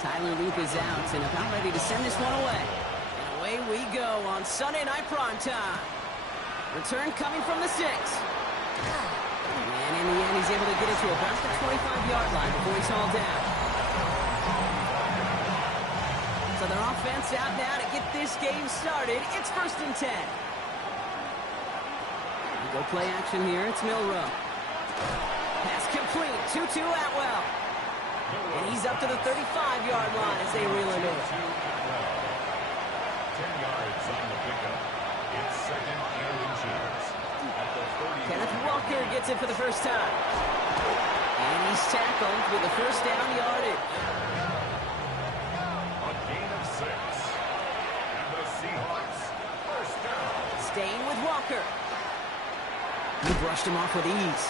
Tyler Luke is out and about ready to send this one away. And away we go on Sunday Night Primetime. Return coming from the 6. And in the end, he's able to get it to about the 25-yard line before he's hauled down. So their offense out now to get this game started. It's 1st and 10. We go play action here. It's Milroe. Pass complete. 2-2 Atwell. And he's up to the 35-yard line as they reel it in. 10 yards on the pickup. It's 2nd and inches. Kenneth Walker gets it for the first time. And he's tackled with the first down yardage. A gain of 6. And the Seahawks, first down. Staying with Walker. He brushed him off with ease.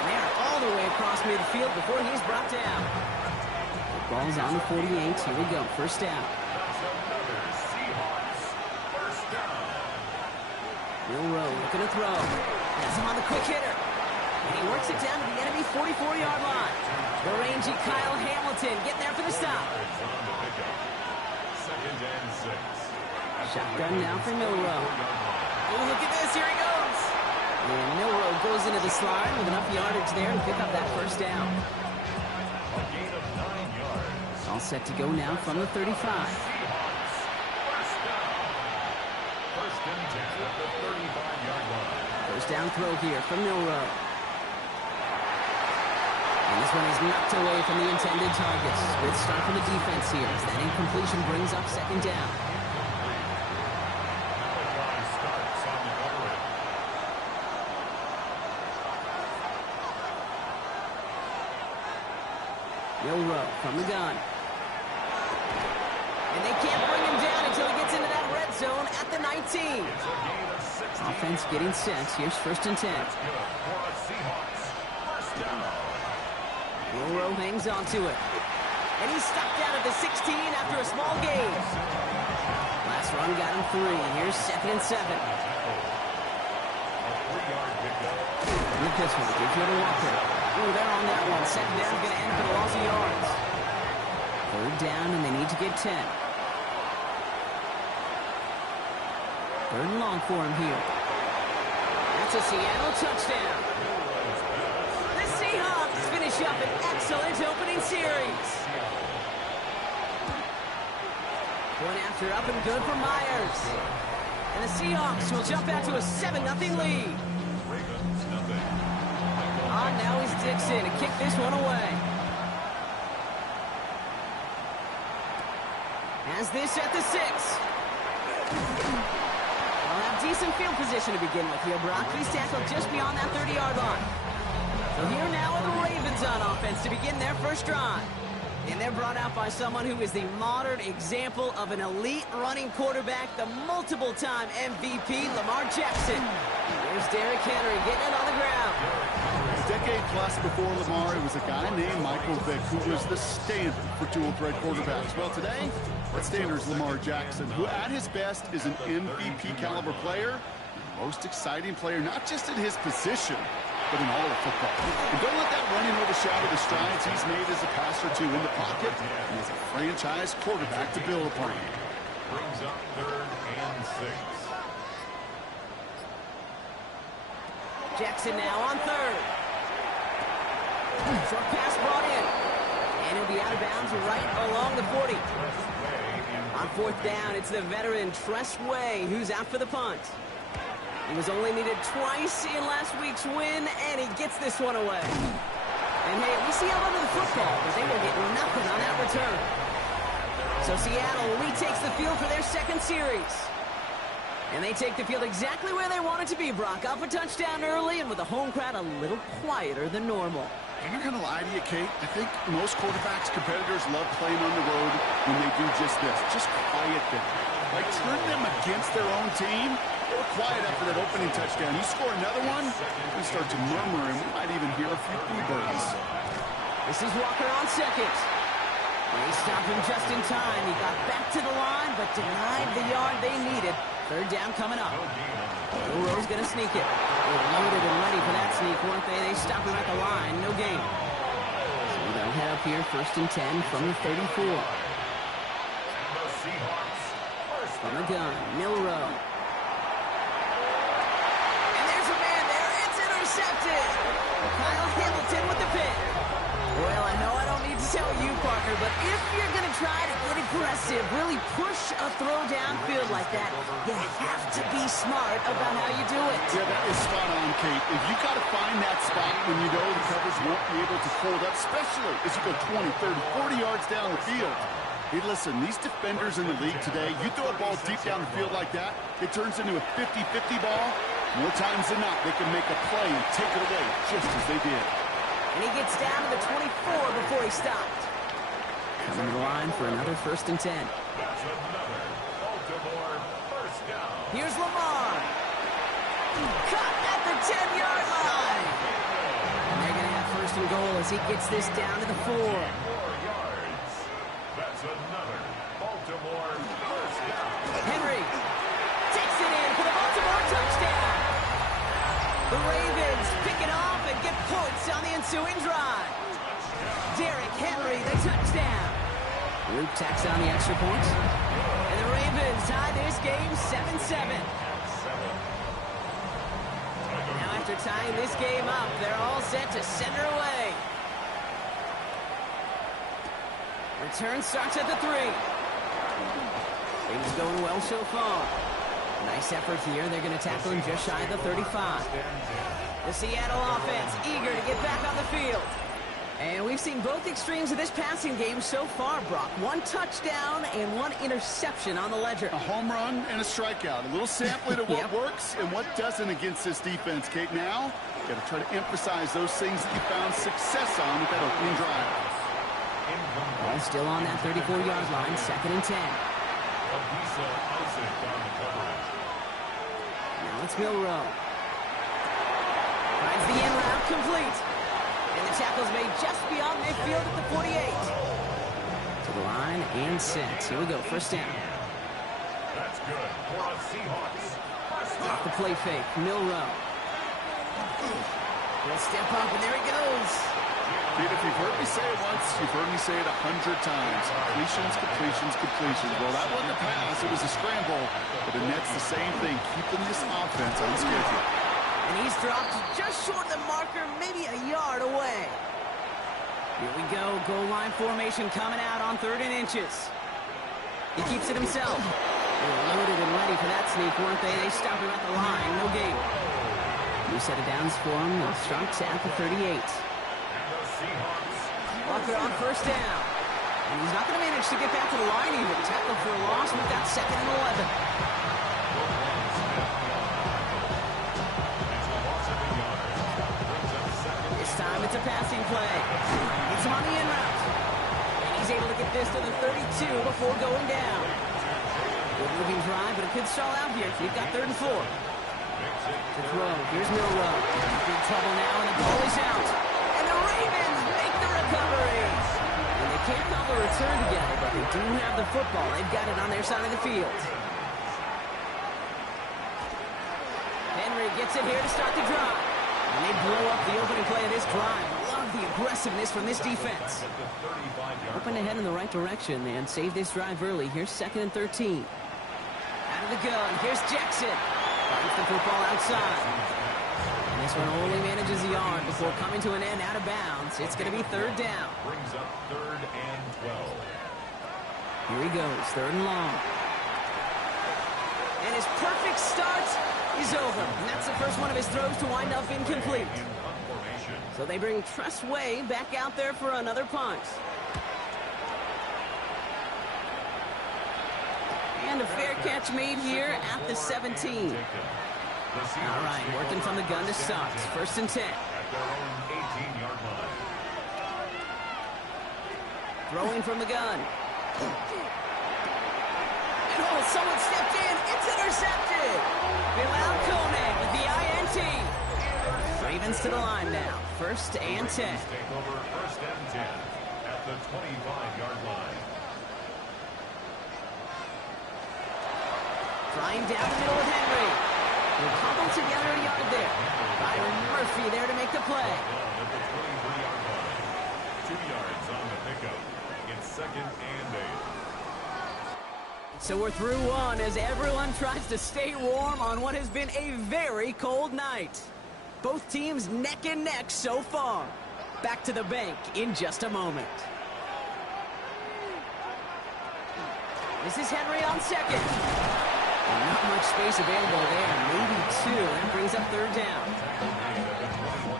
And they're all the way across midfield before he's brought down. The ball's on the 48. Here we go. First down. That's another Seahawks, first down. Milroe looking to throw. Has him on the quick hitter. And he works it down to the enemy 44-yard line. The rangy Kyle Hamilton getting there for the stop. Yards on the pickup. 2nd and 6. Shotgun now for Milroe. Oh, look at this. Here he goes. And Milroe goes into the slide with enough yardage there to pick up that first down. A gain of 9 yards. All set to go now from the 35. Seahawks, first down. 1st and 10 at the 35-yard line. First down throw here from Milroe. And this one is knocked away from the intended targets. Good start from the defense here as that incompletion brings up 2nd down. Malachi starts on the coverage. Milroe from the gun. And they can't bring him down until he gets into that red zone at the 19. It's a gain of 16. Offense getting set. Here's 1st and 10. Good for the Seahawks, first down. Milroe hangs on to it. And he's stopped out at the 16 after a small gain. Last run got him 3. Here's 2nd and 7. A 3-yard pickup. And the pistol gives you to Walker. Ooh, they're on that one. 2nd down is going to end for the loss of yards. 3rd down, and they need to get 10. 3rd and long for him here. That's a Seattle touchdown. The Seahawks finish up an excellent opening series. One after up and good for Myers. And the Seahawks will jump out to a 7-0 lead. Ravens, nothing. Now he's Dixon to kick this one away. Has this at the 6. They'll have decent field position to begin with here. Brock, he's tackled just beyond that 30-yard line. So here now are the Ravens on offense to begin their first drive. And they're brought out by someone who is the modern example of an elite running quarterback, the multiple-time MVP, Lamar Jackson. Here's Derrick Henry getting it on the ground. A decade plus before Lamar, it was a guy named Michael Vick who was the standard for dual-threat quarterbacks. Well, today, that standard is Lamar Jackson, who at his best is an MVP-caliber player, the most exciting player, not just in his position, but in all of football. And don't let that running overshadow the strides he's made as a passer, too, in the pocket and as a franchise quarterback to build upon. Brings up 3rd and 6. Jackson now on 3rd. Short pass brought in. And he'll be out of bounds right along the 40. On fourth down, it's the veteran Tress Way who's out for the punt. He was only needed twice in last week's win, and he gets this one away. And hey, we see out under the football, but they will get nothing on that return. So Seattle retakes the field for their second series. And they take the field exactly where they want it to be, Brock. Up a touchdown early, and with the home crowd a little quieter than normal. I'm not going to lie to you, Kate. I think most quarterbacks, competitors love playing on the road when they do just this. Just quiet them. Like, turn them against their own team. They were quiet after that opening touchdown. You score another one, we start to murmur, and we might even hear a few bluebirds. This is Walker on second. They stopped him just in time. He got back to the line, but denied the yard they needed. Third down coming up. Milroe's going to sneak it. They're loaded and ready for that sneak, weren't they? They stop him at the line. No gain. So they'll head up here, 1st and 10 from the 34. From the gun, Milroe. And there's a man there. It's intercepted. Kyle Hamilton with the pick. Well, I know I don't need to tell you, partner, but if you're going to try to get aggressive, really push a throw downfield like that, you have to be smart about how you do it. Yeah, that is spot on, Kate. If you got to find that spot when you know the coverage won't be able to hold up, especially as you go 20, 30, 40 yards down the field. Hey, listen, these defenders in the league today, you throw a ball deep down the field like that, it turns into a 50-50 ball. More times than not, they can make a play and take it away just as they did. And he gets down to the 24 before he stopped. Coming to the line for another 1st and 10. That's another Baltimore first down. Here's Lamar. Cut at the 10-yard line. And they're going to have 1st and goal as he gets this down to the 4. 4 yards. That's another Baltimore first down. Henry takes it in for the Baltimore touchdown. The Ravens pick it off and get points on the ensuing drive. Derrick Henry, the touchdown. Luke tacks on the extra point. And the Ravens tie this game 7-7. Now after tying this game up, they're all set to send her away. Return starts at the 3. Things going well so far. Nice effort here. They're going to tackle him just shy of the 35. The Seattle offense eager to get back on the field. And we've seen both extremes of this passing game so far, Brock. 1 touchdown and 1 interception on the ledger. A home run and a strikeout. A little sampling of what works and what doesn't against this defense, Kate. Now, you got to try to emphasize those things that you found success on with that opening drive. Ball still on that 34-yard line, 2nd and 10. Now it's Milroe. Finds the end route complete. And the tackle's made just beyond midfield at the 48. To the line and set. Here we go, 1st down. That's good for the Seahawks. Off the play fake, Milroe. He'll step up, and there he goes. Dude, if you've heard me say it once, you've heard me say it 100 times. Completions, completions, completions. Well, that wasn't a pass. It was a scramble. But the net's the same thing, keeping this offense on schedule. And he's dropped just short of the marker, maybe a yard away. Here we go. Goal line formation coming out on 3rd and inches. He keeps it himself. They were loaded and ready for that sneak, weren't they? They stop him at the line. No gain. New set of downs for him. Starts at the 38. Walker on 1st down. And he's not going to manage to get back to the line even. Tackle for a loss with that 2nd and 11. Time it's a passing play. It's on the in route. And he's able to get this to the 32 before going down. Good moving drive, but it could stall out here. You've got 3rd and 4. To throw. Here's Milroe. Big trouble now, and the ball is out. And the Ravens make the recovery. And they can't call the return together, but they do have the football. They've got it on their side of the field. Henry gets it here to start the drive. And they blow up the opening play of this drive. Love the aggressiveness from this defense. Hoping to head in the right direction and save this drive early. Here's 2nd and 13. Out of the gun. Here's Jackson. Finds the football outside. And this one only manages averages a yard before coming to an end out of bounds. It's going to be third down. Brings up 3rd and 12. Here he goes, 3rd and long. And his perfect start is over. And that's the first one of his throws to wind up incomplete. So they bring Tress Way back out there for another punt. And a fair catch made here at the 17. All right, working from the gun to start. 1st and 10. At their own 18-yard line. Throwing from the gun. And oh, someone stepped in. It's intercepted. Bilal Koenig with the INT. Ravens to the line now. 1st and 10. Take over 1st and 10 at the 25-yard line. Flying down the middle with Henry. They'll cobble together a yard there. Byron Murphy there to make the play. At the 23-yard line. 2 yards on the pickup. It's 2nd and 8. So we're through one as everyone tries to stay warm on what has been a very cold night. Both teams neck and neck so far. Back to the bank in just a moment. This is Henry on 2nd. Not much space available there. Maybe 2. That brings up 3rd down.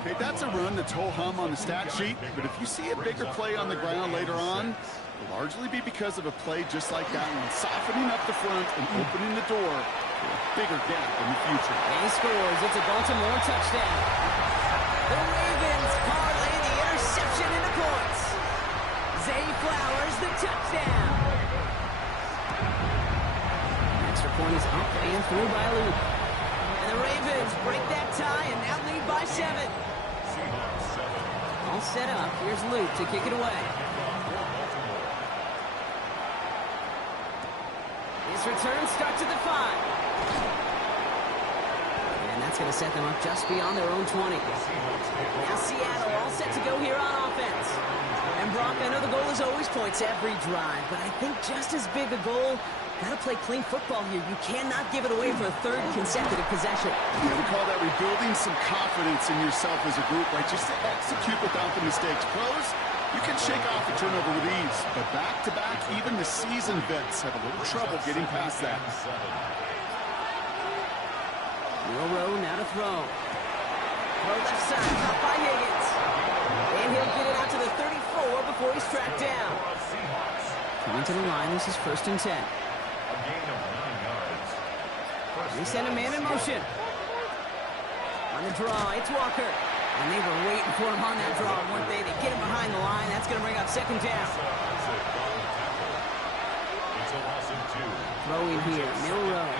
Okay, that's a run that's ho-hum on the stat sheet, but if you see a bigger play on the ground later on, it'll largely be because of a play just like that one, softening up the front and opening the door for a bigger gap in the future. And he scores. It's a Baltimore touchdown. The Ravens parlay the interception into points. Zay Flowers, the touchdown. Extra point is up and through by Luke. And the Ravens break that tie and now lead by 7. All set up. Here's Luke to kick it away. His return starts at the 5. And that's going to set them up just beyond their own 20. Now Seattle all set to go here on offense. And Brock, I know the goal is always points every drive, but I think just as big a goal, got to play clean football here. You cannot give it away for a 3rd consecutive possession. Yeah, we call that rebuilding some confidence in yourself as a group, right? Just to execute without the mistakes. Pros, you can shake off a turnover with ease, but back-to-back, even the seasoned vets have a little trouble getting past that. Milroe now to throw. Throw left side, caught by Higgins. And he'll get it out to the 34 before he's tracked down. Coming to the line, this is 1st and 10. A gain of 9 yards. They send a man in motion. On the draw, it's Walker. And they were waiting for him on that draw, weren't they? They get him behind the line. That's going to bring up 2nd down. It's a loss of 2. Throwing here, Milroe.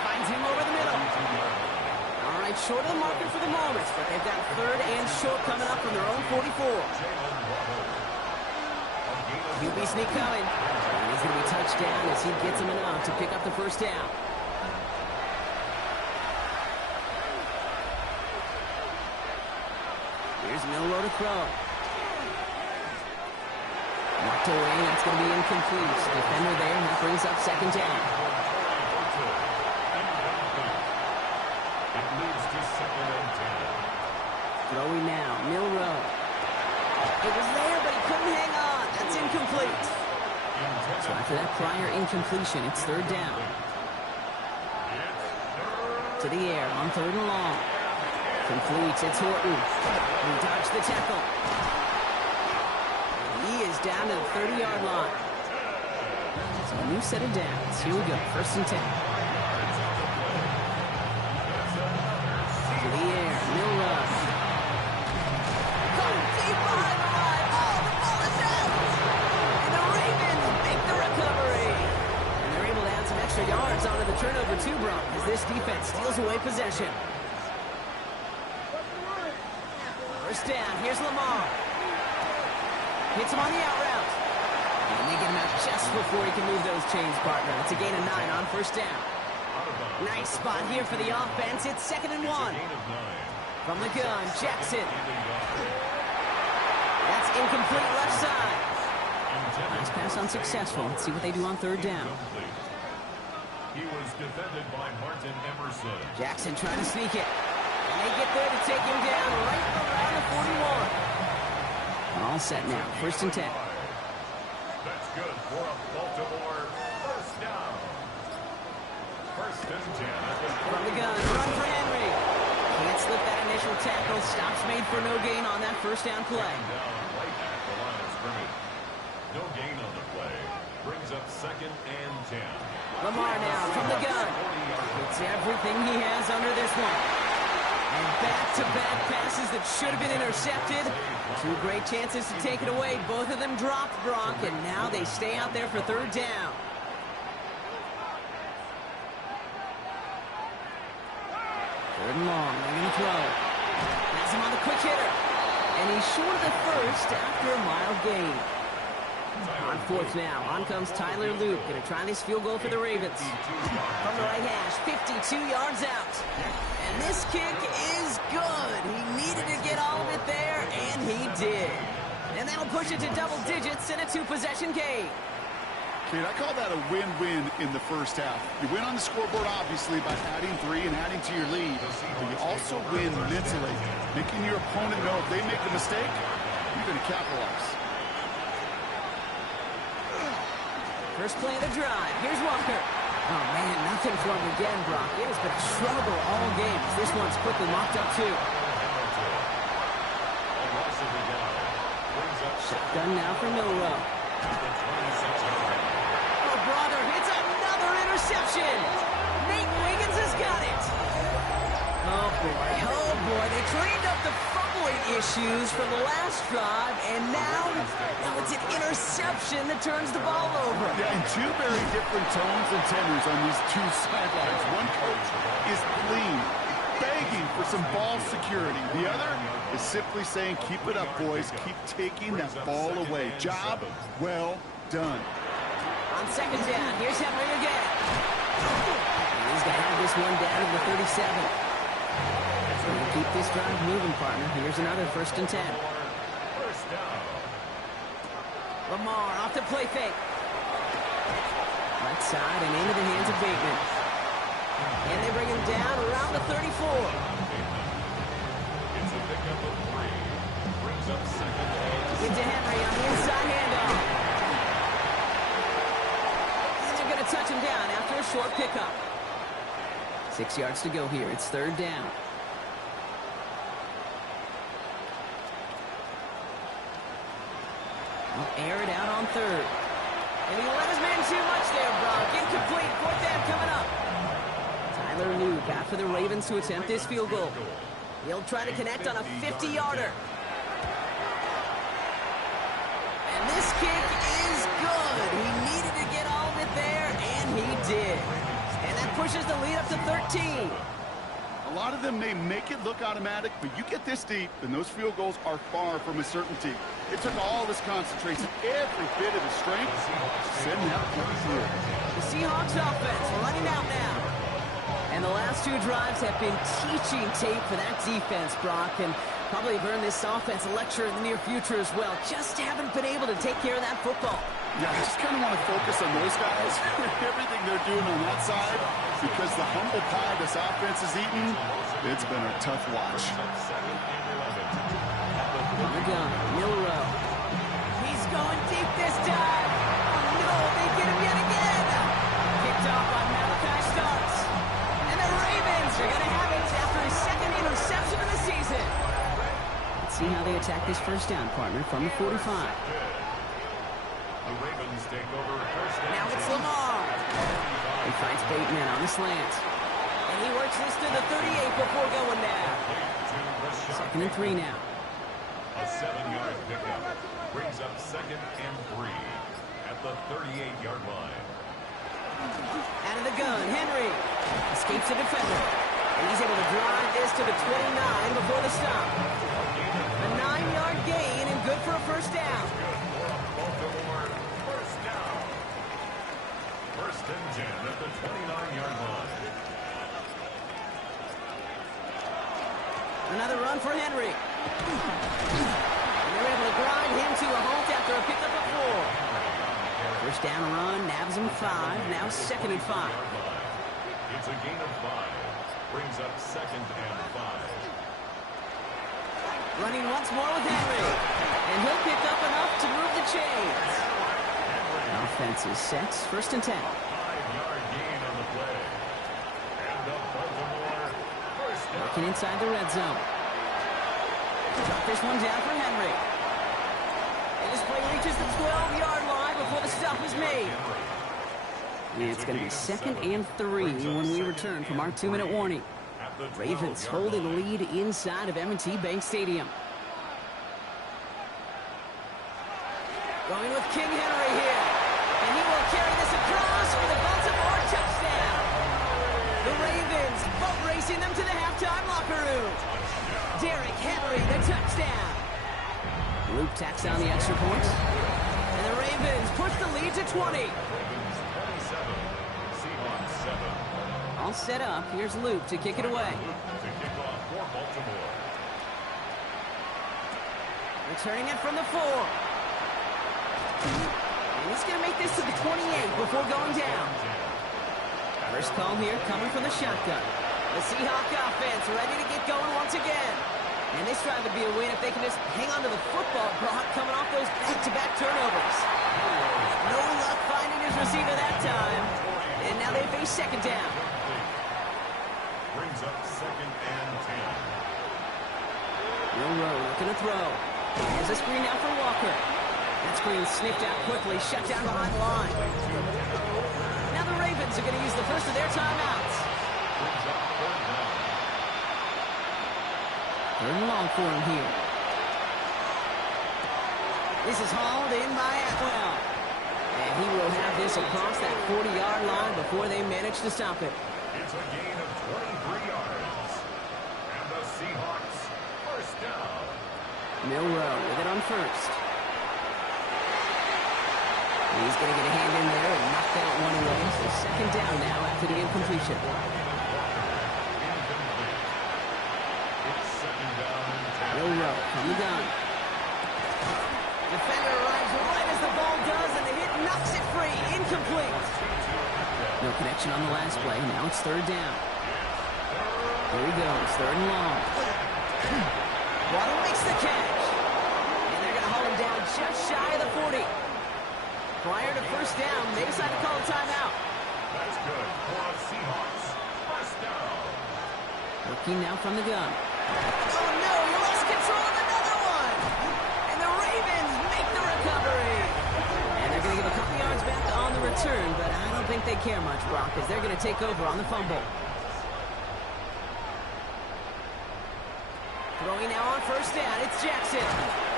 Finds him over the middle. All right, short of the marker for the moment, but they've got 3rd and short coming up from their own 44. QB sneak coming. And he's going to be touched down as he gets him enough to pick up the 1st down. Here's Milroe to throw. Knocked away, that's going to be incomplete. Defender there, and that brings up 2nd down. It moves to 2nd and 10. Throwing now, Milroe. It was there, but he couldn't hang on. That's incomplete. So after that prior incompletion, it's 3rd down. To the air on 3rd and long. Complete, it's Horton. He dodged the tackle. He is down to the 30-yard line. So a new set of downs. Here we go, 1st and 10. To the air, Milroe. Going deep behind the line. Oh, the ball is out. And the Ravens make the recovery. And they're able to add some extra yards onto the turnover too, Brock, as this defense steals away possession. 1st down, here's Lamar. Hits him on the out route. And they get him out just before he can move those chains, partner. It's a gain of 9 on 1st down. Nice spot here for the offense. It's 2nd and 1. From the gun, Jackson. That's incomplete left side. Nice pass unsuccessful. Let's see what they do on 3rd down. He was defended by Martin Emerson. Jackson trying to sneak it. they get there to take him down right around the 41. All set now. 1st and 10. That's good for a Baltimore first down. 1st and 10 at the From the gun, run for Henry. Can't slip that initial tackle. Stops made for no gain on that 1st down play. down right at the line of scrimmage. No gain on the play. Brings up 2nd and 10. Lamar now from the gun. It's everything he has under this one. And back-to-back passes that should have been intercepted. 2 great chances to take it away. Both of them dropped, Brock, and now they stay out there for 3rd down. 3rd and long, they're going to throw. Has him on the quick hitter. And he's short of the 1st after a mild gain. On 4th now, on comes Tyler Luke. Going to try this field goal for the Ravens. From the right hash, 52 yards out. And this kick is good. He needed to get all of it there, and he did. And that'll push it to double digits in a 2-possession game. Kate, I call that a win-win in the 1st half. You win on the scoreboard, obviously, by adding 3 and adding to your lead. But you also win mentally, making your opponent know if they make a mistake, you're going to capitalize. First play of the drive. Here's Walker. Oh, man, nothing for him again, Brock. It has been a struggle all game. This one's quickly mocked up, too. Shotgun now for Milrow. Oh, brother, it's another interception. Nate Wiggins has got it. Oh, boy. They cleaned up the fumbling issues from the last drive, and now it's an interception that turns the ball over. Yeah, and 2 very different tones and tenors on these 2 sidelines. One coach is pleading, begging for some ball security. The other is simply saying, keep it up, boys. Keep taking that ball away. Job well done. On 2nd down, here's Henry again. He's going to have this one down to the 37. Keep this drive moving, partner. Here's another 1st and 10. First down. Lamar off the play fake. Right side and into the hands of Bateman. And they bring him down around the 34. It's a pickup of 3. Brings up 2nd and Into Henry on the inside handoff. And they're going to touch him down after a short pickup. 6 yards to go here. It's 3rd down. Air it out on 3rd. And he let his man too much there, Brock. Incomplete. 4th down coming up. Tyler Luke after the Ravens to attempt this field goal. He'll try to connect on a 50-yarder. And this kick is good. He needed to get all of it there, and he did. And that pushes the lead up to 13. A lot of them may make it look automatic, but you get this deep, and those field goals are far from a certainty. It took all this concentration, every bit of his strength, to send that play through. The Seahawks offense running out now. And the last 2 drives have been teaching tape for that defense, Brock, and probably have earned this offense a lecture in the near future as well. Just haven't been able to take care of that football. Yeah, I just kind of want to focus on those guys, everything they're doing on that side, because the humble pie this offense is eating, it's been a tough watch. On the gun, Milrow. He's going deep this time. Oh, no, they get him yet again. Picked off by Malachi Starks. And the Ravens are going to have it after his 2nd interception of the season. Let's see how they attack this 1st down, partner, from the 45. the Ravens take over first down. Now it's Lamar. He finds Bateman on the slant. And he works this to the 38 before going down. 2nd and 3 now. A 7-yard pickup brings up 2nd and 3 at the 38-yard line. Out of the gun, Henry escapes the defender. And he's able to drive this to the 29 before the stop. A 9-yard gain and good for a 1st down. Baltimore first down. 1st and 10 at the 29-yard line. Another run for Henry. And they're able to grind him to a halt after a pickup of 4. 1st down run, nabs him 5. Now 2nd and 5. It's a gain of 5. Brings up 2nd and 5. Running once more with Henry. And he'll pick up enough to move the chains. Offense is set. 1st and 10. 5-yard gain on the play. And the Baltimore first down. Working inside the red zone. Drop this one down for Henry. And this play reaches the 12-yard line before the stop is made. It's going to be 2nd and 3 when we return from our 2-minute warning. Ravens holding the lead inside of M&T Bank Stadium. Going with King Henry here. And he will carry this across for the Baltimore touchdown. The Ravens boat racing them to the halftime locker room. Derrick Henry, the touchdown. Luke tacks on the extra point. And the Ravens push the lead to 20. All set up. Here's Luke to kick it away. Returning it from the 4. And he's going to make this to the 28 before going down. First call here coming from the shotgun. The Seahawk offense ready to get going once again. And this drive would be a win if they can just hang on to the football, Brock, coming off those back-to-back turnovers. No luck finding his receiver that time. And now they face 2nd down. Brings up 2nd and 10. Milroe looking to throw. Here's a screen now for Walker. That screen sniffed out quickly, shut down behind the line. Now the Ravens are going to use the first of their timeouts. Brings up 3rd down. 3rd and long for him here. This is hauled in by Atwell. And he will have this across that 40-yard line before they manage to stop it. It's a gain of 23 yards. And the Seahawks first down. Milroe with it on 1st. He's going to get a hand in there and knock that one away. So 2nd down now after the incompletion. Milroe from the gun. Defender arrives right as the ball does, and the hit knocks it free. Incomplete. No connection on the last play. Now it's 3rd down. Here he goes. 3rd and long. Waddle makes the catch. And they're going to haul him down just shy of the 40. Prior to 1st down, they decide to call a timeout. That's good for the Seahawks. First down. Working now from the gun. Oh no, he lost control of another one. And the Ravens make the recovery. And they're going to give a couple yards back on the return, but I don't think they care much, Brock, because they're going to take over on the fumble. Throwing now on 1st down, it's Jackson.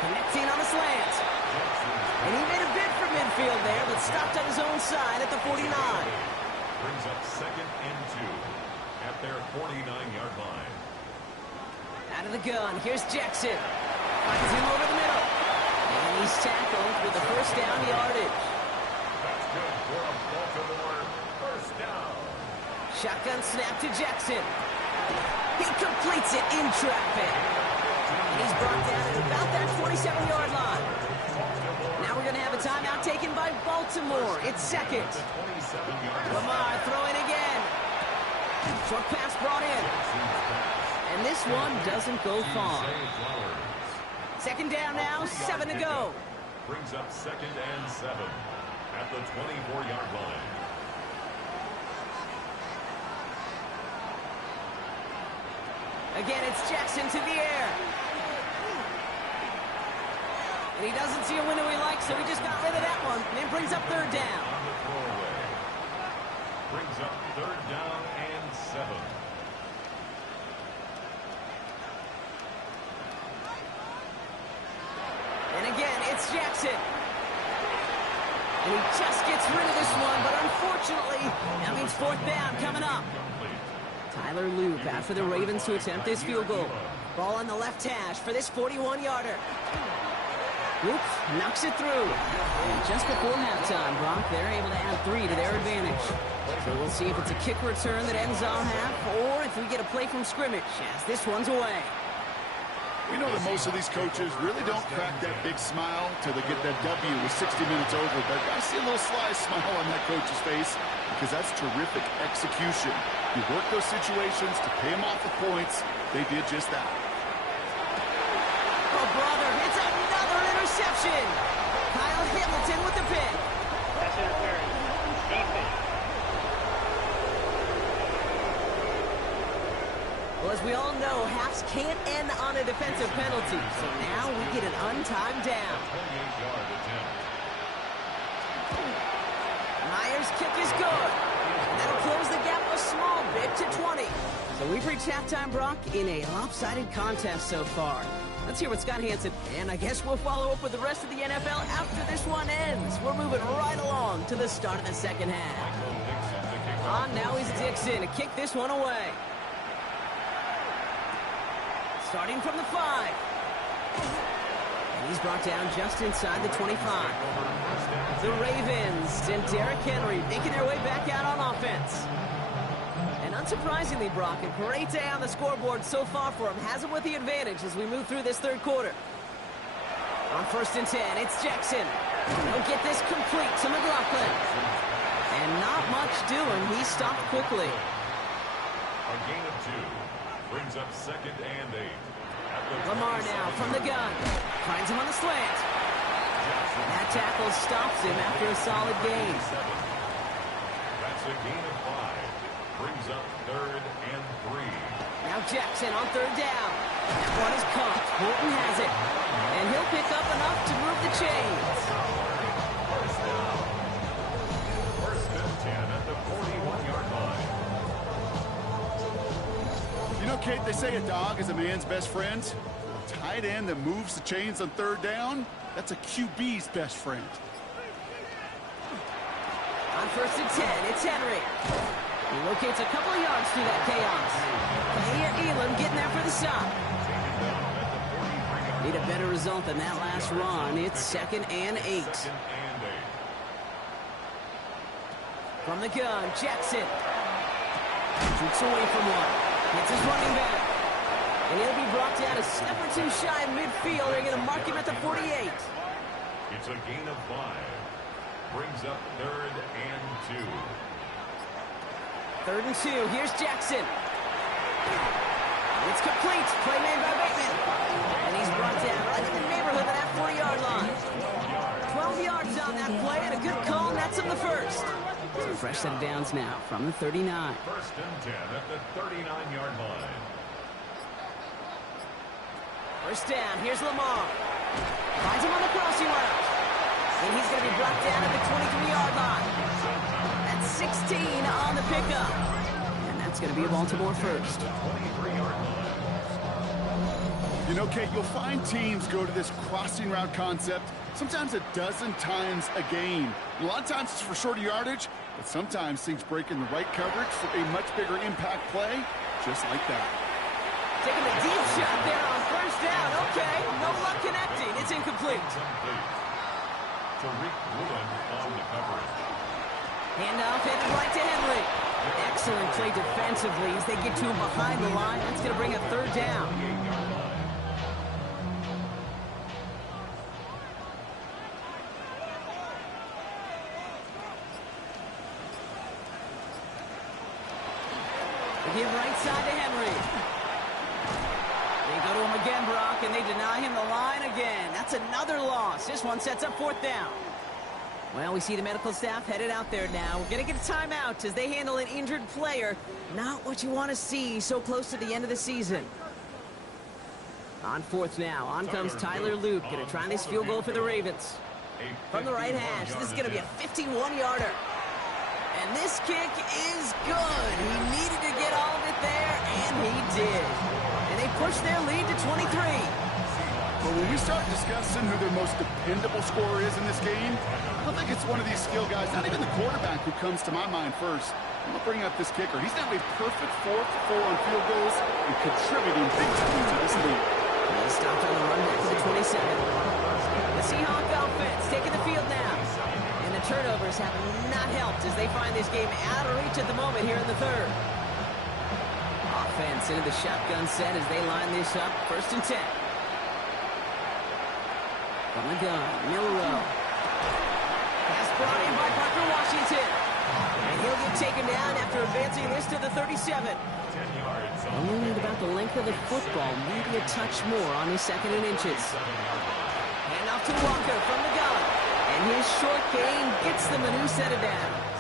Connecting on the slant. And he made a bid for midfield there, but stopped on his own side at the 49. Brings up 2nd and 2 at their 49-yard line. Out of the gun, here's Jackson. Finds him over the middle. And he's tackled with the 1st down yardage. That's good for a Baltimore first down. Shotgun snap to Jackson. He completes it in traffic. And he's brought down at about that 27-yard line. Now we're going to have a timeout taken by Baltimore. It's 2nd. Lamar throwing again. Short pass brought in. And this one doesn't go far. 2nd down now, 7 to go. Brings up 2nd and 7 at the 24-yard line. Again, it's Jackson to the air. And he doesn't see a window he likes, so he just got rid of that one. And it brings up 3rd down. On the throwaway. Brings up 3rd down and 7. And again, it's Jackson. And he just gets rid of this one, but unfortunately, that means 4th down coming up. Tyler Loop out for the Ravens to attempt this field goal. Ball on the left hash for this 41-yarder. Loop knocks it through. And just before halftime, Brock, they're able to add 3 to their advantage. So we'll see if it's a kick return that ends on half, or if we get a play from scrimmage as this one's away. We know that most of these coaches really don't crack that big smile till they get that W with 60 minutes over, but I see a little sly smile on that coach's face because that's terrific execution. You work those situations to pay them off the points. They did just that. interception. Kyle Hamilton with the pick. That's interference. Defense. Well, as we all know, halves can't end on a defensive penalty. So now we get an untimed down. 28-yard attempt. Myers' kick is good. And that'll close the gap a small bit to 20. So we've reached halftime, Brock, in a lopsided contest so far. Let's hear what Scott Hansen, and I guess we'll follow up with the rest of the NFL after this one ends. We're moving right along to the start of the second half. Michael Dixon to kick off. On now is Dixon to kick this one away. Starting from the 5. And he's brought down just inside the 25. The Ravens and Derrick Henry making their way back out on offense. And unsurprisingly, Brock, a great day on the scoreboard so far for him. Has him with the advantage as we move through this third quarter. On 1st and 10, it's Jackson. He'll get this complete to McLaughlin. And not much doing. He stopped quickly. A gain of 2 brings up 2nd and 8. At the Lamar now from the gun. Finds him on the slant. And that tackle stops him after a solid gain. 27. That's a gain of 5. Brings up 3rd and 3. Now Jackson on 3rd down. That one is caught. Bolton has it. And he'll pick up enough to move the chains. First and 10 at the 41-yard line. You know, Kate, they say a dog is a man's best friend. A tight end that moves the chains on 3rd down, that's a QB's best friend. On 1st and 10, it's Henry. He locates a couple of yards through that chaos. Kaiir Elam getting there for the stop. Need a better result than that last run. It's 2nd and 8. 2nd and 8. From the gun, Jackson. Shoots away from one. Hits his running back. And he'll be brought down a step or 2 shy of midfield. They're going to mark him at the 48. It's a gain of 5. Brings up 3rd and 2. 3rd and 2. Here's Jackson. It's complete. Play made by Bateman. And he's brought down right in the neighborhood of that 40-yard line. 12 yards on that play and a good call, and that's him the first. So a fresh set of downs now from the 39. 1st and 10 at the 39-yard line. First down. Here's Lamar. Finds him on the crossing route. And he's going to be brought down at the 23-yard line. That's 16 on the pickup. And that's going to be a Baltimore first. 23-yard line. You know, Kate, you'll find teams go to this crossing route concept sometimes a dozen times a game. A lot of times it's for shorter yardage, but sometimes things break in the right coverage for a much bigger impact play, just like that. Taking the deep shot there on 1st down. Okay, no luck connecting. It's incomplete. Complete. Tariq Woolen on the coverage. Handoff headed right to Henry. Excellent play defensively as they get to him behind the line. That's going to bring a 3rd down. 8-yard line. They give right side to Henry. They go to him again, Brock, and they deny him the line again. That's another loss. This one sets up 4th down. Well, we see the medical staff headed out there now. We're going to get a timeout as they handle an injured player. Not what you want to see so close to the end of the season. On 4th now. On comes Tyler Luke. Going to try this field goal for the Ravens. From the right hash, this is going to be a 51-yarder. And this kick is good. He needed to get all of it there, and he did. And they push their lead to 23. But when we start discussing who their most dependable scorer is in this game, I don't think it's one of these skill guys, not even the quarterback, who comes to my mind first. I'm going to bring up this kicker. He's now a perfect 4 for 4 on field goals and contributing big time to this league. He stopped on the run back to the 27. The Seahawk offense taking the field now. And the turnovers have not helped as they find this game out of reach at the moment here in the 3rd. Offense into the shotgun set as they line this up. 1st and 10. From the gun, Milrow. Pass brought in by Parker Washington. And he'll get taken down after advancing this to the 37. 10 yards. Only need about the length of the football, maybe a touch more on his 2nd and inches. Handoff off to Walker from the gun. And his short game gets them a new set of downs.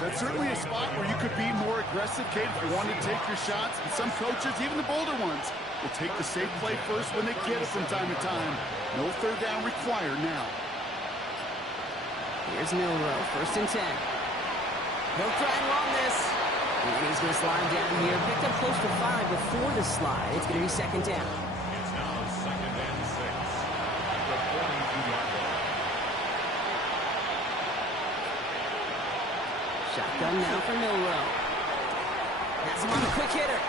That's certainly a spot where you could be more aggressive, Kate, if you wanted to take your shots. But some coaches, even the bolder ones, will take the safe play first when they get it from time to time. No third down required now. Here's Milroe, 1st and 10. He'll try and run this. And he's going to slide down here. Picked up close to 5 before the slide. It's going to be 2nd down. It's now 2nd and 6 at the 42-yard line. Shotgun now for Milroe. Has him on the quick hitter.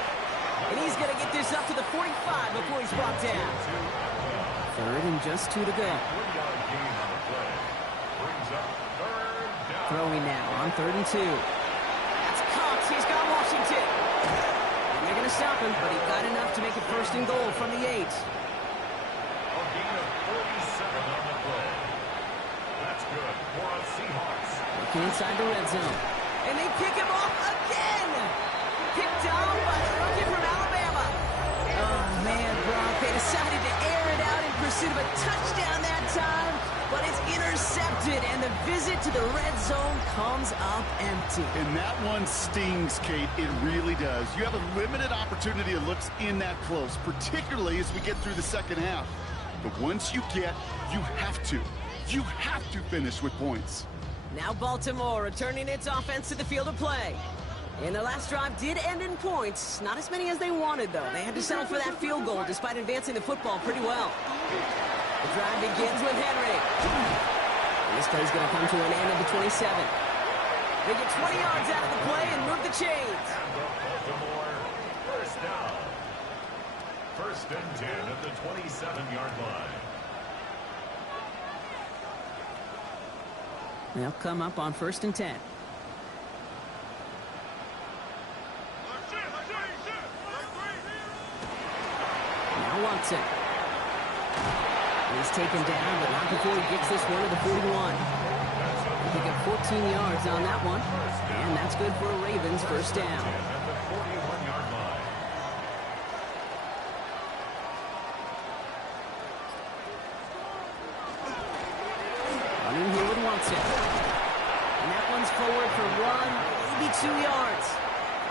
And he's going to get this up to the 45 before he's brought down. 3rd and just 2 to go. 3-yard gain on the play. Brings up 3rd down. Throwing now on 3rd and 2. That's Cox. He's got Washington. And they're going to stop him, but he got enough to make it 1st and goal from the 8. A gain of 47 on the play. That's good for us Seahawks. Looking inside the red zone. And they pick him off again. Picked down by the rookie from Alabama. Oh, man, Brock. They decided to air it out in pursuit of a touchdown that time, but it's intercepted, and the visit to the red zone comes up empty. And that one stings, Kate. It really does. You have a limited opportunity that looks in that close, particularly as we get through the second half. But once you get, you have to finish with points. Now Baltimore returning its offense to the field of play. And their last drive did end in points. Not as many as they wanted, though. They had to settle for that field goal despite advancing the football pretty well. The drive begins with Henry. And this play's going to come to an end at the 27. They get 20 yards out of the play and move the chains. Baltimore, 1st down. 1st and 10 at the 27-yard line. They'll come up on 1st and 10. Now Watson. And he's taken down, but not before he gets this one to the 41. They pick up 14 yards on that one. And that's good for a Ravens 1st down. At the 41-yard line. Running here with Watson. And that one's forward for 1, maybe 2 yards.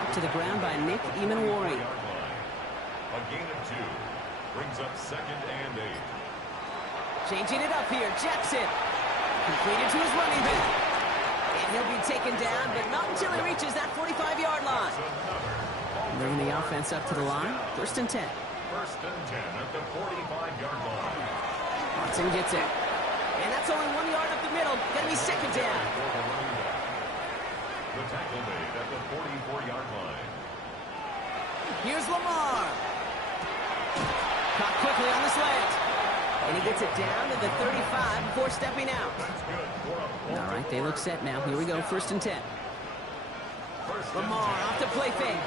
Up to the ground by Nick Emanwari. A gain of 2. Brings up 2nd and 8. Changing it up here, Jackson. Completed to his running back. And he'll be taken down, but not until he reaches that 45-yard line. Bringing the offense up to the line, 1st and 10. 1st and 10 at the 45-yard line. Watson gets it. And that's only 1 yard up the middle. Gonna be 2nd down. The tackle made at the 44-yard line. Here's Lamar. Caught quickly on the slant. And he gets it down to the 35 before stepping out. All right, they look set now. Here we go, 1st and 10. Lamar off to play fake.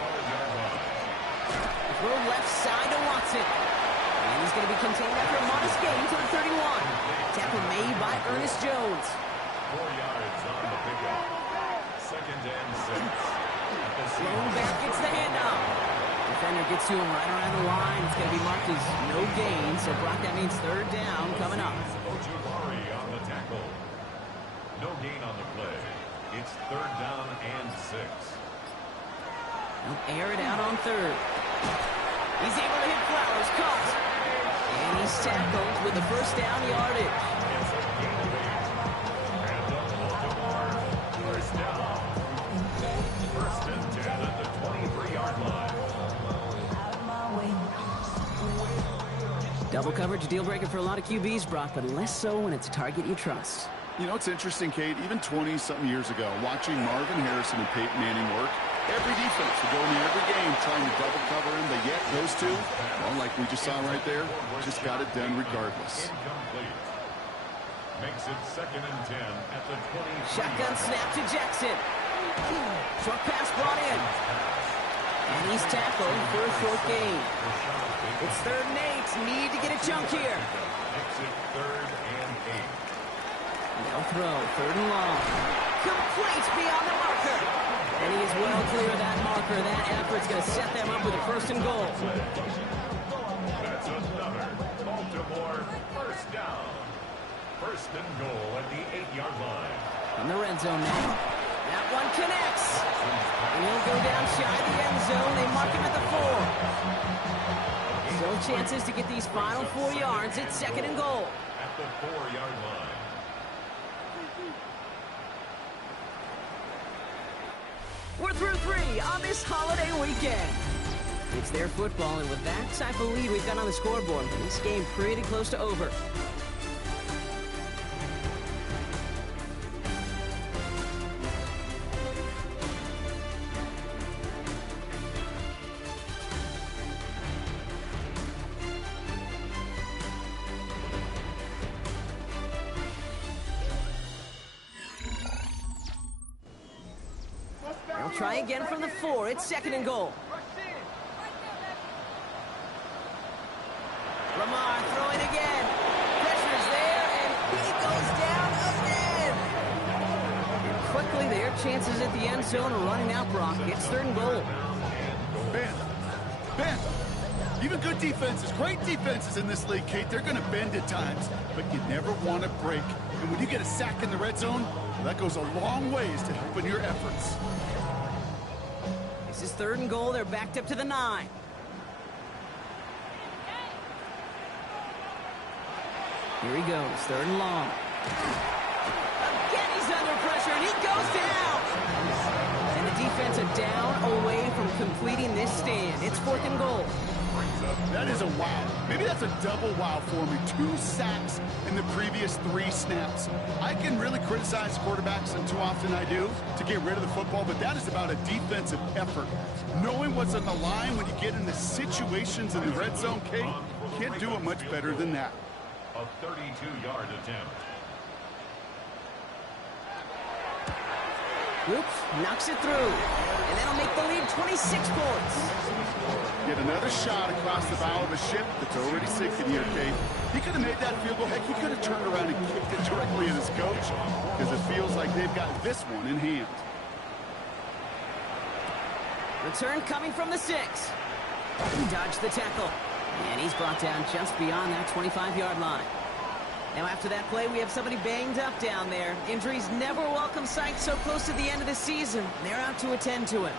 Throw left side to Watson. And he's going to be contained after a modest gain to the 31. Tackle made by Ernest Jones. 4 yards on the pickup. 2nd and 6. Sloan back gets the handoff. Defender gets to him right around the line. It's going to be marked as no gain. So, Brock, that means 3rd down coming up. Ojulari on the tackle. No gain on the play. It's 3rd down and 6. They'll air it out on 3rd. He's able to hit Flowers. Caught. And he's tackled with the 1st down yardage. It's a gain of 8. And the Baltimore 1st down. 1st and 10 at the 23-yard line. Double coverage, deal breaker for a lot of QBs, Brock, but less so when it's a target you trust. You know, it's interesting, Kate, even 20-something years ago, watching Marvin Harrison and Peyton Manning work, every defense would go in every game trying to double cover him, but yet those two, well, like we just saw right there, just got it done regardless. Incomplete. Makes it 2nd and 10 at the 20. Shotgun snap to Jackson. Short pass brought in. And he's tackled for a short gain. It's 3rd and 8. Need to get a chunk here. Makes it 3rd and 8. They'll throw 3rd and long. Complete beyond the marker. And he is well clear of that marker. That effort's going to set them up with a 1st and goal. That's another Baltimore 1st down. zone now. That one connects. And he'll go down shy of the end zone. They mark him at the 4. Still chances to get these final 4 yards. It's 2nd and goal. At the 4-yard line. We're through 3 on this holiday weekend. It's their football, and with that type of lead we've got on the scoreboard, this game pretty close to over. They'll try again from the 4. It's 2nd and goal. Lamar throwing again. Pressure's there, and he goes down again. And quickly, their chances at the end zone are running out, Brock. It's 3rd and goal. Bend. Even good defenses, great defenses in this league, Kate, they're going to bend at times, but you never want to break. And when you get a sack in the red zone, well, that goes a long ways to helping your efforts. This is 3rd and goal. They're backed up to the 9. Here he goes, 3rd and long. Again, he's under pressure, and he goes down. And the defense are down away from completing this stand. It's 4th and goal. That is a wow. Maybe that's a double wow for me. 2 sacks in the previous 3 snaps. I can really criticize quarterbacks, and too often I do, to get rid of the football, but that is about a defensive effort. Knowing what's on the line when you get into situations in the red zone, Kate, can't do it much better than that. A 32-yard attempt. Oops, knocks it through. And that'll make the lead 26 points. Get another shot across the bow of a ship that's already sinking here, Kate. He could have made that field goal. Heck, he could have turned around and kicked it directly at his coach, because it feels like they've got this one in hand. Return coming from the 6. He dodged the tackle. And he's brought down just beyond that 25-yard line. Now after that play, we have somebody banged up down there. Injuries never a welcome sight so close to the end of the season. They're out to attend to him.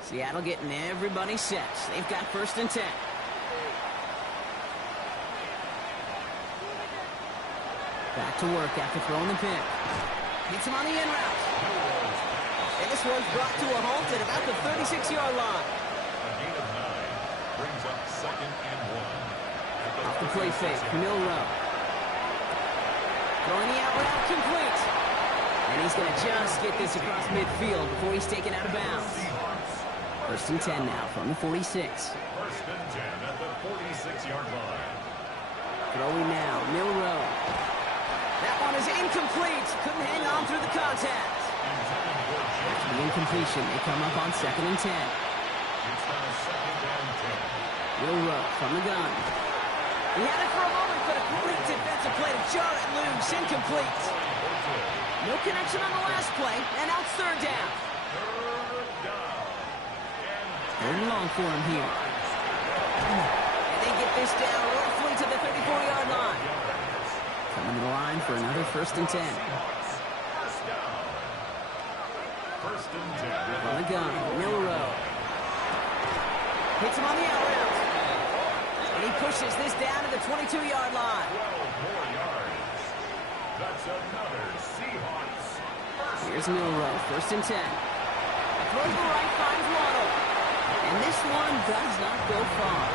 Seattle getting everybody set. They've got 1st and 10. Back to work after throwing the pick. Hits him on the in route. And this one's brought to a halt at about the 36-yard line. A gain of 9 brings up 2nd and 1. Off the play fake, Milroe. Throwing the out route complete. And he's going to just get this across midfield before he's taken out of bounds. 1st and 10 now from the 46. 1st and 10 at the 46-yard line. Throwing now, Milroe. That one is incomplete. Couldn't hang on through the contact. After the incompletion, they come up on 2nd and 10. It's now 2nd and 10. Milroe from the gun. He had it for a moment, but a complete defensive play to jar it loose. Incomplete. No connection on the last play, and now it's 3rd down. 3rd and long for him here. And they get this down roughly to the 34-yard line. Coming to the line for another 1st and 10. On the gun, Milroe. Hits him on the out route. And he pushes this down to the 22-yard line. 12 more yards. That's another Seahawks. Here's Milroe, 1st and 10. Throws the right, finds Waddle. And this one does not go far.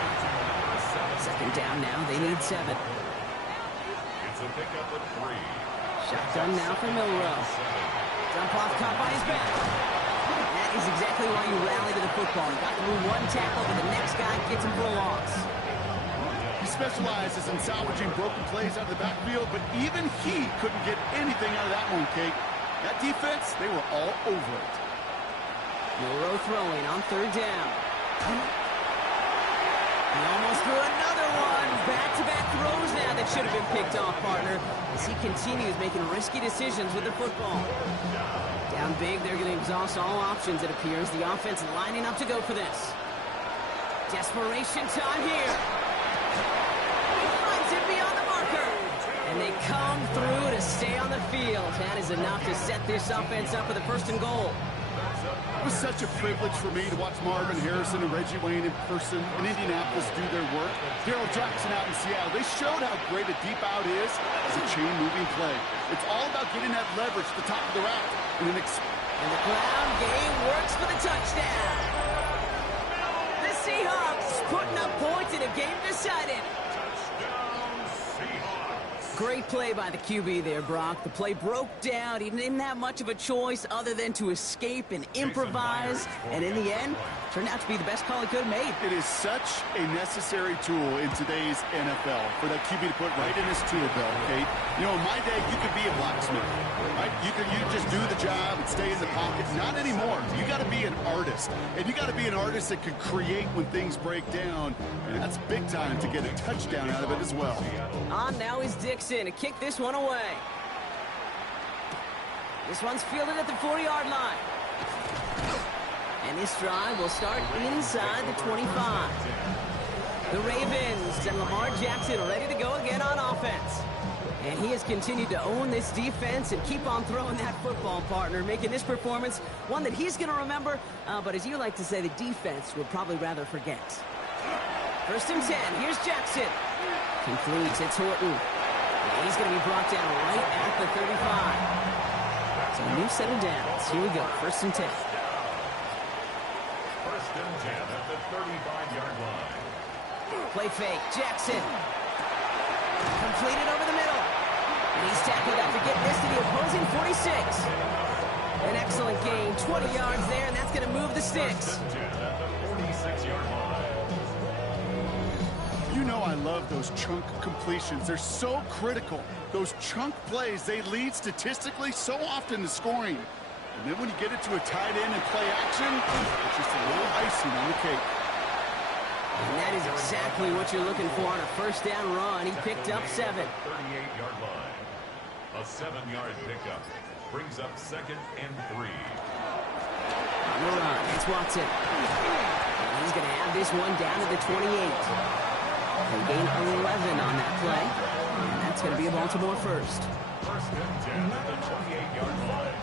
2nd down now, they need 7. It's a pickup of 3. Shotgun now for Milroe. Dump off caught by his back. That is exactly why you rally to the football. You got through one tackle, but the next guy gets him for a loss. He specializes in salvaging broken plays out of the backfield, but even he couldn't get anything out of that one, Kate. That defense, they were all over it. Milroe throwing on 3rd down. He almost threw another one. Back-to-back throws now that should have been picked off, partner, as he continues making risky decisions with the football. Down big, they're going to exhaust all options, it appears. The offense lining up to go for this. Desperation time here. He finds it beyond the marker. And they come through to stay on the field. That is enough to set this offense up with a 1st and goal. It was such a privilege for me to watch Marvin Harrison and Reggie Wayne in person in Indianapolis do their work. Darrell Jackson out in Seattle, they showed how great a deep out is as a chain-moving play. It's all about getting that leverage at the top of the route. And the ground game works for the touchdown. The Seahawks putting up points in a game decided. Great play by the QB there, Brock. The play broke down. He didn't have much of a choice other than to escape and improvise. And in the end, turned out to be the best call he could have made. It is such a necessary tool in today's NFL for that QB to put right in his tool belt, Kate. You know, in my day, you could be a blacksmith, right? You just do the job and stay in the pocket. Not anymore. You got to be an artist. And you got to be an artist that can create when things break down. And that's big time to get a touchdown out of it as well. On now is Dixon to kick this one away. This one's fielded at the 40-yard line. And this drive will start inside the 25. The Ravens and Lamar Jackson ready to go again on offense. And he has continued to own this defense and keep on throwing that football, partner, making this performance one that he's going to remember, but as you like to say, the defense would probably rather forget. 1st and 10. Here's Jackson. Completes. It's Horton. And he's going to be brought down right at the 35. So a new set of downs. Here we go. 1st and 10. 1st and 10 at the 35-yard line. Play fake. Jackson. Completed over the middle. And he's tackled after getting this to the opposing 46. An excellent gain. 20 yards there, and that's going to move the sticks. 1st and 10 at the 46-yard line. You know I love those chunk completions. They're so critical. Those chunk plays, they lead statistically so often to scoring. And then when you get it to a tight end and play action, it's just a little icing on the cake. And that is exactly what you're looking for on a 1st down run. He picked up 7. 38-yard line. A 7-yard pickup brings up 2nd and 3. On the run, it's Watson. And he's going to have this one down to the 28. They gain 11 on that play. And that's going to be a Baltimore 1st. 1st and 10 at the 28-yard line.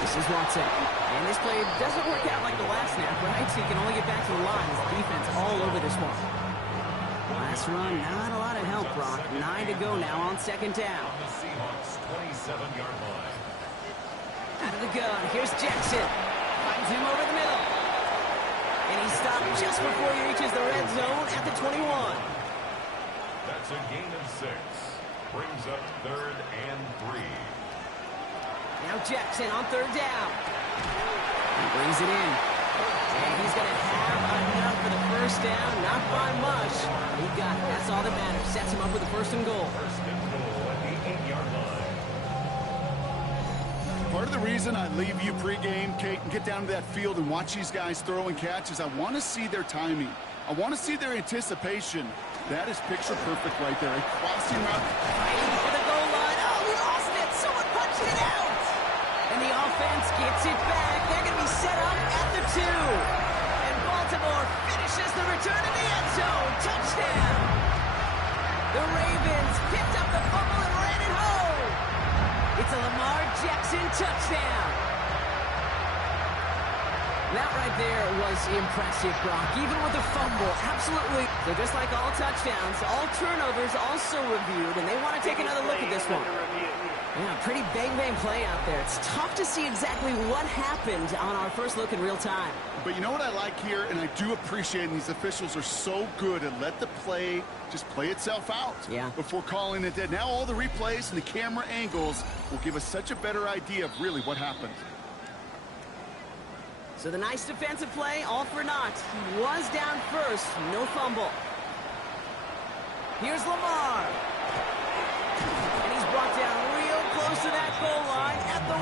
This is Watson. And this play doesn't work out like the last snap, right? So you can only get back to the line as the defense all over this one. Last run, not a lot of help, Brock. 9 to go now on 2nd down. On the Seahawks 27-yard line. Out of the gun, here's Jackson. Finds him over the middle. And he stopped just before he reaches the red zone at the 21. That's a gain of 6. Brings up 3rd and 3. Now Jackson on 3rd down. He brings it in. And he's going to have enough for the 1st down. Not by much. He got it. That's all that matters. Sets him up with a 1st and goal. 1st and goal at the 8-yard line. Part of the reason I leave you pregame, Kate, and get down to that field and watch these guys throw and catch is I want to see their timing. I want to see their anticipation. That is picture perfect right there. A crossing route. Fighting for the goal line. Oh, we lost it. Someone punched it out. And the offense gets it back. They're going to be set up at the 2. And Baltimore finishes the return to the end zone. Touchdown. The Ravens picked up the fumble and ran it home. It's a Lamar Jackson touchdown. That right there was impressive, Brock. Even with the fumble, absolutely. So just like all touchdowns, all turnovers also reviewed, and they want to take another look at this one. Yeah, pretty bang-bang play out there. It's tough to see exactly what happened on our first look in real time. But you know what I like here, and I do appreciate, and these officials are so good and let the play just play itself out before calling it dead. Now all the replays and the camera angles will give us such a better idea of really what happened. So the nice defensive play, all for naught. He was down first, no fumble. Here's Lamar. And he's brought down real close to that goal line at the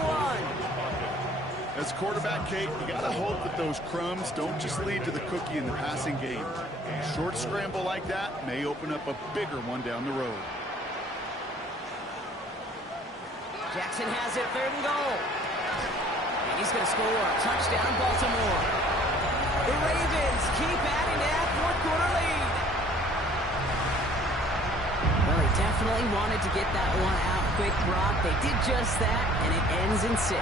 1. As quarterback, Kate, you got to hope that those crumbs don't just lead to the cookie in the passing game. A short scramble like that may open up a bigger one down the road. Jackson has it, 3rd and goal. He's going to score. Touchdown, Baltimore. The Ravens keep adding to that fourth-quarter lead. Well, they definitely wanted to get that one out quick, Brock. They did just that, and it ends in 6.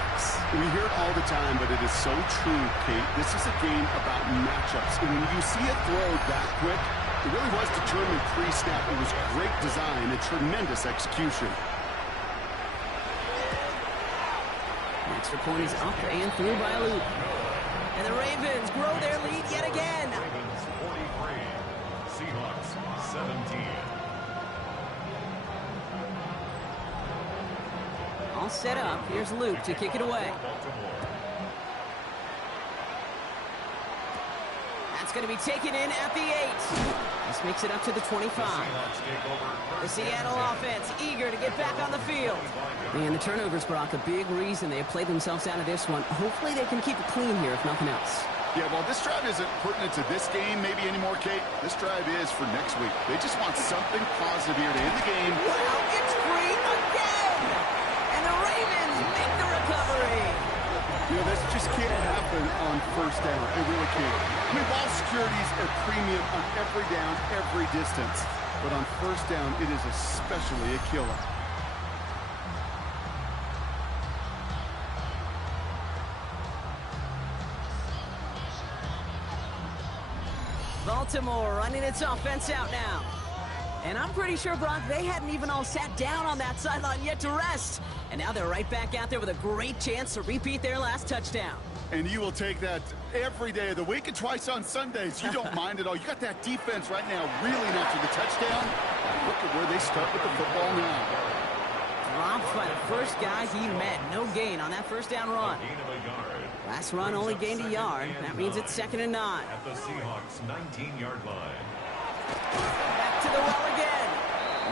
We hear it all the time, but it is so true, Kate. This is a game about matchups. And when you see a throw that quick, it really was determined pre-snap. It was great design and tremendous execution. The extra point is up and through by Luke. And the Ravens grow their lead yet again. Ravens 43, Seahawks 17. All set up. Here's Luke to kick it away. That's going to be taken in at the 8. This makes it up to the 25. The Seattle offense eager to get back on the field. And the turnovers, Brock, a big reason they have played themselves out of this one. Hopefully they can keep it clean here, if nothing else. Yeah, well, this drive isn't pertinent to this game maybe anymore, Kate. This drive is for next week. They just want something positive here to end the game. Wow, it's free again! And the Ravens make the recovery. You know, this just can't happen on first down. It really can't. I mean, ball security is a premium on every down, every distance. But on first down, it is especially a killer. Baltimore running its offense out now. And I'm pretty sure, Brock, they hadn't even all sat down on that sideline yet to rest. And now they're right back out there with a great chance to repeat their last touchdown. And you will take that every day of the week and twice on Sundays. You don't mind at all. You got that defense right now reeling after the touchdown. Look at where they start with the football now. Dropped by the first guy he met. No gain on that first down run. Last run only gained a yard. That means it's 2nd and 9. At the Seahawks 19-yard line. Back to the well again.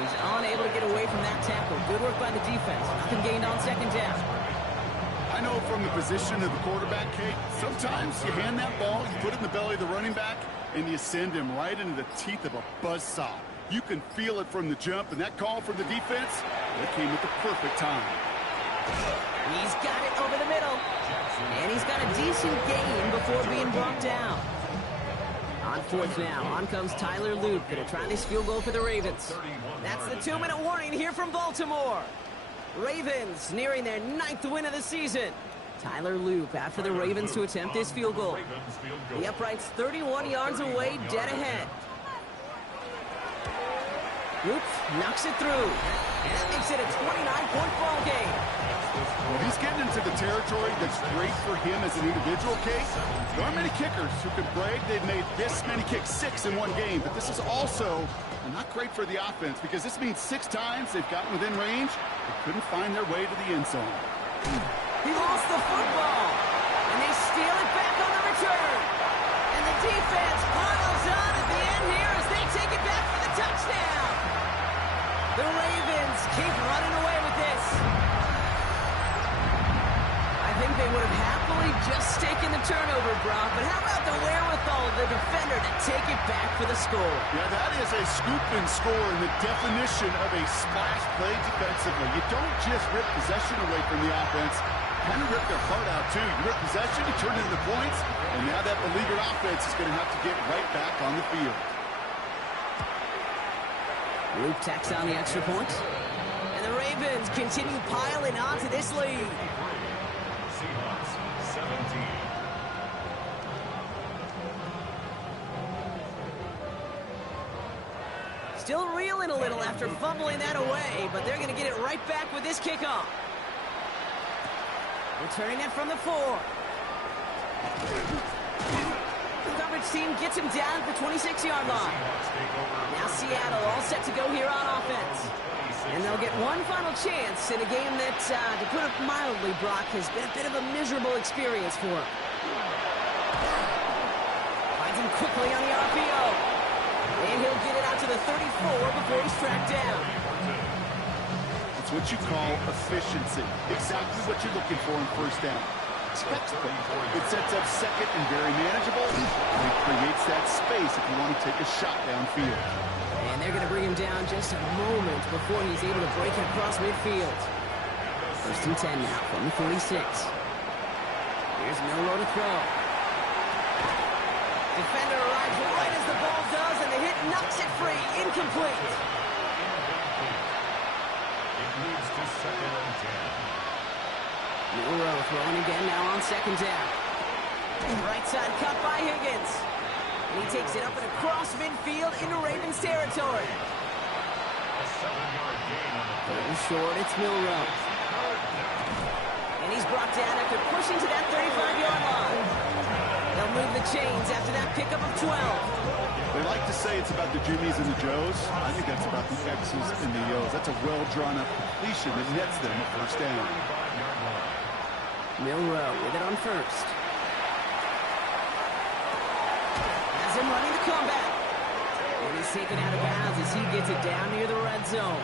He's unable to get away from that tackle. Good work by the defense. Nothing gained on 2nd down. I know from the position of the quarterback, Kate, sometimes you hand that ball, you put it in the belly of the running back, and you send him right into the teeth of a buzzsaw. You can feel it from the jump, and that call from the defense, that came at the perfect time. He's got it over the middle. And he's got a decent gain before being brought down. On 4th now, on comes Tyler Luke. Going to try this field goal for the Ravens. That's the 2-minute warning here from Baltimore. Ravens nearing their 9th win of the season. Tyler Luke after the Ravens to attempt this field goal. The upright's 31 yards away, dead ahead. Luke knocks it through. And that makes it a 29-point ball game. Well, he's getting into the territory that's great for him as an individual, Kate. There aren't many kickers who can brag they've made this many kicks, 6 in one game. But this is also not great for the offense because this means 6 times they've gotten within range but couldn't find their way to the end zone. He lost the football. And they steal it back on the return. And the defense piles on at the end here as they take it back for the touchdown. The Ravens keep running away with this. I think they would have happily just taken the turnover, Brock, but how about the wherewithal of the defender to take it back for the score? Yeah, that is a scoop and score in the definition of a splash play defensively. You don't just rip possession away from the offense, kind of rip their heart out too. You rip possession, you turn it into points, and now that beleaguered offense is going to have to get right back on the field. Luke tacks on the extra point. And the Ravens continue piling on to this lead. Seahawks 17. Still reeling a little after fumbling that away, but they're going to get it right back with this kickoff. Returning it from the 4. The coverage team gets him down at the 26-yard line. Now Seattle all set to go here on offense. And they'll get one final chance in a game that, to put it mildly, Brock, has been a bit of a miserable experience for him. Finds him quickly on the RPO. And he'll get it out to the 34 before he's tracked down. It's what you call efficiency. Exactly what you're looking for in first down. Textbook. It sets up second and very manageable. And it creates that space if you want to take a shot downfield. And they're going to bring him down just a moment before he's able to break it across midfield. 1st and 10 now from the 46. Here's Milroe to throw. Defender arrives right as the ball does, and the hit knocks it free. Incomplete. It leads to 2nd and 10. Milroe throwing again now on 2nd down. Right side cut by Higgins. And he takes it up and across midfield into Ravens territory. A 7-yard gain on the play. Little short, it's Milroe. And he's brought down after pushing to that 35-yard line. They'll move the chains after that pickup of 12. They like to say it's about the Jimmies and the Joes. I think that's about the X's and the O's. That's a well-drawn-up completion that nets them a first down. Milroe with it on 1st. Has him running the comeback. And he's taken out of bounds as he gets it down near the red zone.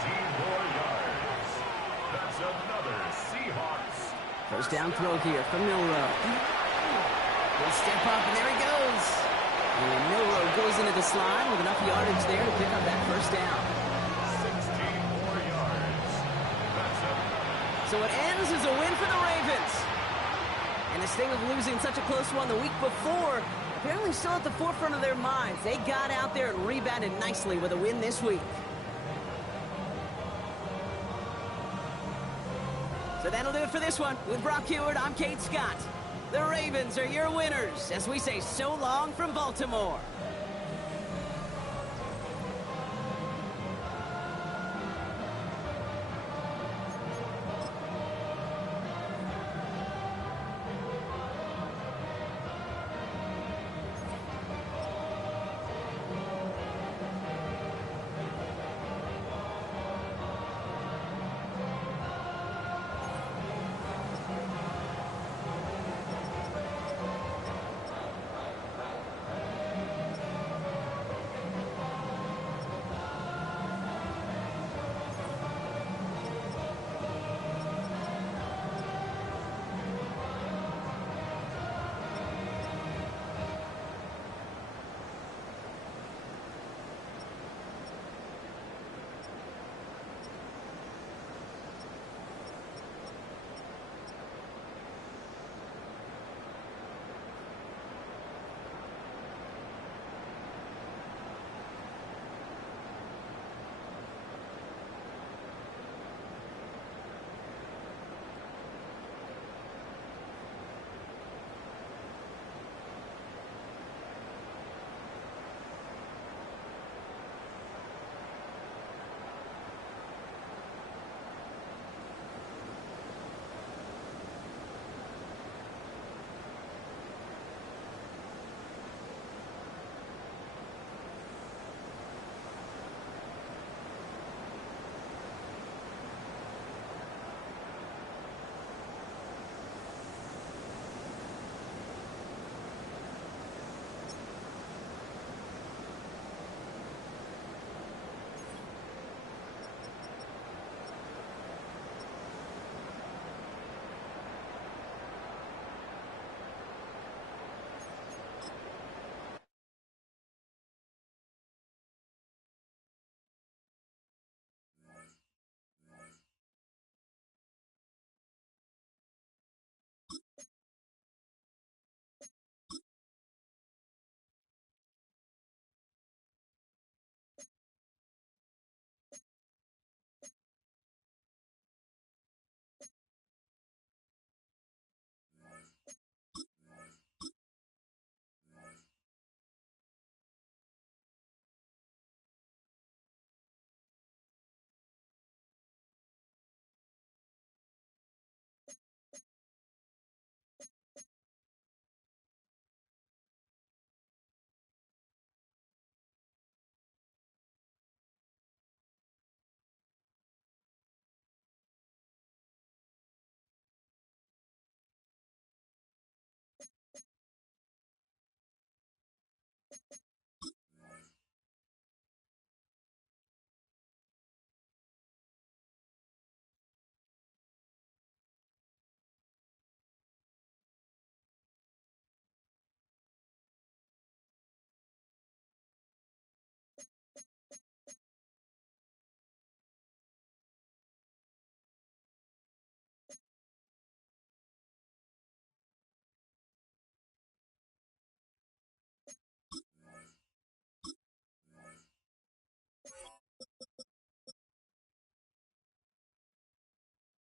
15 more yards. That's another Seahawks. First down throw here from Milroe. He'll step up, and there he goes. And Milroe goes into the slide with enough yardage there to pick up that first down. 16 more yards. That's another. So it ends as a win for the Ravens. And the sting of losing such a close one the week before, apparently still at the forefront of their minds. They got out there and rebounded nicely with a win this week. So that'll do it for this one. With Brock Huard, I'm Kate Scott. The Ravens are your winners as we say so long from Baltimore.